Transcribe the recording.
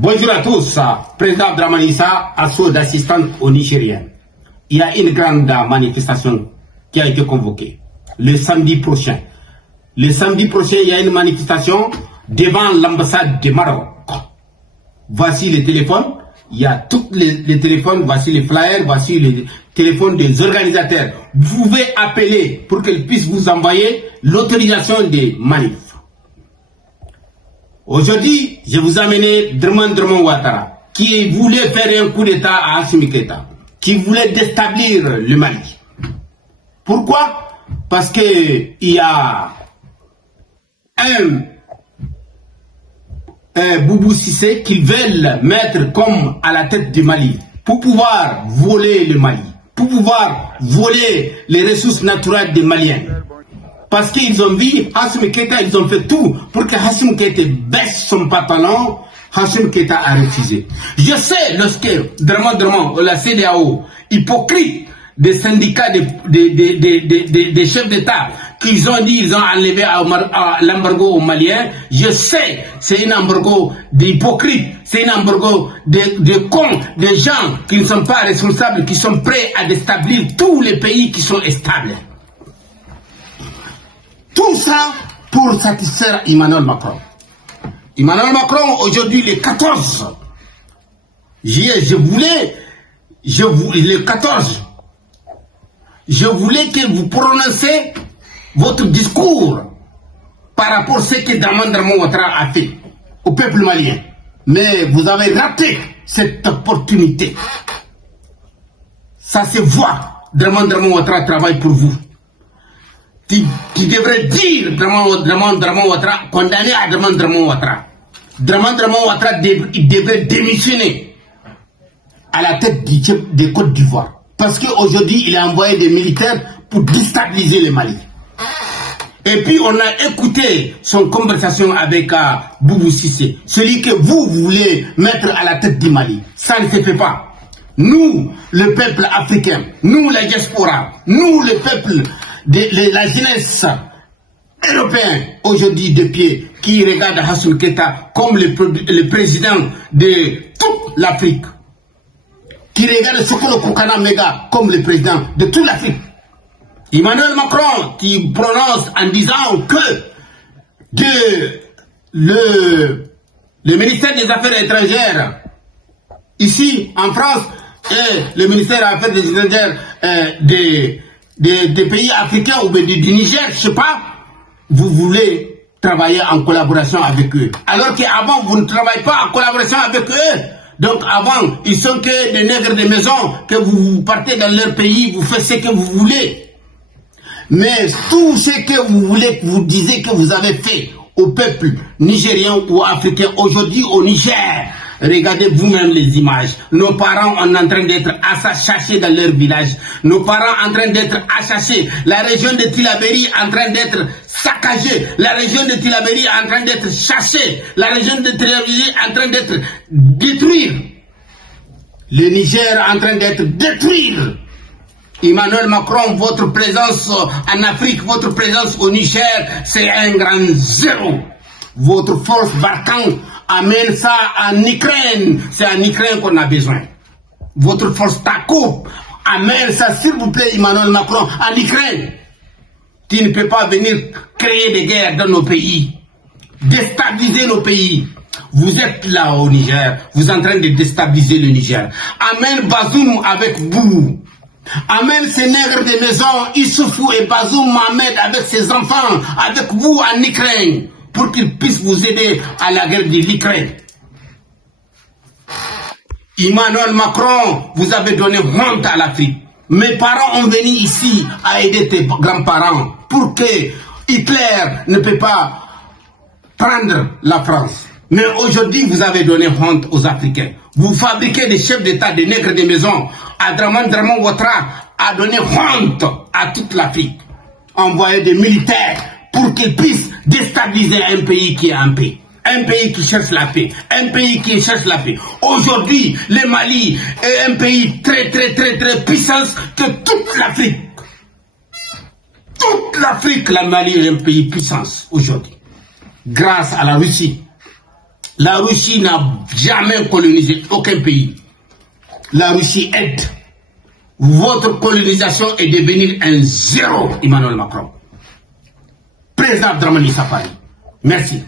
Bonjour à tous, président Dramane Issa, assaut d'assistante au Nigérien. Il y a une grande manifestation qui a été convoquée le samedi prochain. Le samedi prochain, il y a une manifestation devant l'ambassade du Maroc. Voici les téléphones, il y a tous les téléphones, voici les flyers, voici les téléphones des organisateurs. Vous pouvez appeler pour qu'ils puissent vous envoyer l'autorisation des manifs. Aujourd'hui, je vous amené Dramane Ouattara, qui voulait faire un coup d'État à Assimi Goïta, qui voulait déstabiliser le Mali. Pourquoi? Parce qu'il y a un Boubou Cissé qu'ils veulent mettre comme à la tête du Mali pour pouvoir voler le Mali, pour pouvoir voler les ressources naturelles des Maliens. Parce qu'ils ont vu Assimi Goïta, ils ont fait tout pour que Assimi Goïta baisse son pantalon. Assimi Goïta a refusé. Je sais, lorsque Dramane, la CEDEAO, hypocrite des syndicats des chefs d'État, qu'ils ont dit, ils ont enlevé l'embargo aux Maliens, je sais, c'est un embargo d'hypocrites, c'est un embargo de cons, des gens qui ne sont pas responsables, qui sont prêts à déstabiliser tous les pays qui sont stables. Tout ça pour satisfaire Emmanuel Macron. Emmanuel Macron, aujourd'hui, le 14 juillet, le 14, je voulais que vous prononciez votre discours par rapport à ce que Dramane Ouattara a fait au peuple malien. Mais vous avez raté cette opportunité. Ça se voit, Dramane Ouattara travaille pour vous. Tu devrais dire Dramane Ouattara, condamné à Dramane Ouattara. Dramane Ouattara il devrait démissionner à la tête de Côte d'Ivoire. Parce qu'aujourd'hui, il a envoyé des militaires pour déstabiliser le Mali. Et puis, on a écouté son conversation avec Boubou Cissé, celui que vous voulez mettre à la tête du Mali. Ça ne se fait pas. Nous, le peuple africain, nous, la diaspora, nous, le peuple, la jeunesse européenne, aujourd'hui de pied, qui regarde Assimi Goïta comme le président de toute l'Afrique, qui regarde Sokolo Koukana Mega comme le président de toute l'Afrique. Emmanuel Macron qui prononce en disant que le ministère des Affaires étrangères ici en France et le ministère des Affaires étrangères des pays africains ou du Niger, je ne sais pas, vous voulez travailler en collaboration avec eux. Alors qu'avant, vous ne travaillez pas en collaboration avec eux. Donc avant, ils sont que des nègres de maison, que vous partez dans leur pays, vous faites ce que vous voulez. Mais tout ce que vous voulez, vous disiez que vous avez fait au peuple nigérien ou africain, aujourd'hui au Niger, regardez vous-même les images. Nos parents sont en train d'être assassinés dans leur village. Nos parents en train d'être assassinés. La région de Tillabéri en train d'être saccagée. La région de Tillabéri en train d'être chassée. La région de Tillabéri en train d'être détruite. Le Niger en train d'être détruit. Emmanuel Macron, votre présence en Afrique, votre présence au Niger, c'est un grand zéro. Votre force Barkhane amène ça en Ukraine. C'est en Ukraine qu'on a besoin. Votre force Takoub amène ça, s'il vous plaît, Emmanuel Macron, en Ukraine. Tu ne peux pas venir créer des guerres dans nos pays, déstabiliser nos pays. Vous êtes là au Niger, vous êtes en train de déstabiliser le Niger. Amène Bazoum avec vous. Amène ces nègres de maison, Issoufou et Bazoum Mohamed avec ses enfants, avec vous en Ukraine, pour qu'ils puissent vous aider à la guerre de l'Ukraine. Emmanuel Macron, vous avez donné honte à l'Afrique. Mes parents ont venu ici à aider tes grands-parents pour que Hitler ne peut pas prendre la France. Mais aujourd'hui, vous avez donné honte aux Africains. Vous fabriquez des chefs d'État, des nègres de maison. Dramane Ouattara a donné honte à toute l'Afrique. Envoyer des militaires pour qu'ils puissent déstabiliser un pays qui est en paix. Un pays qui cherche la paix. Un pays qui cherche la paix. Aujourd'hui, le Mali est un pays très puissant que toute l'Afrique. Toute l'Afrique, le Mali est un pays puissant aujourd'hui. Grâce à la Russie. La Russie n'a jamais colonisé aucun pays. La Russie aide. Votre colonisation est devenue un zéro, Emmanuel Macron. Président Dramani Safari. Merci.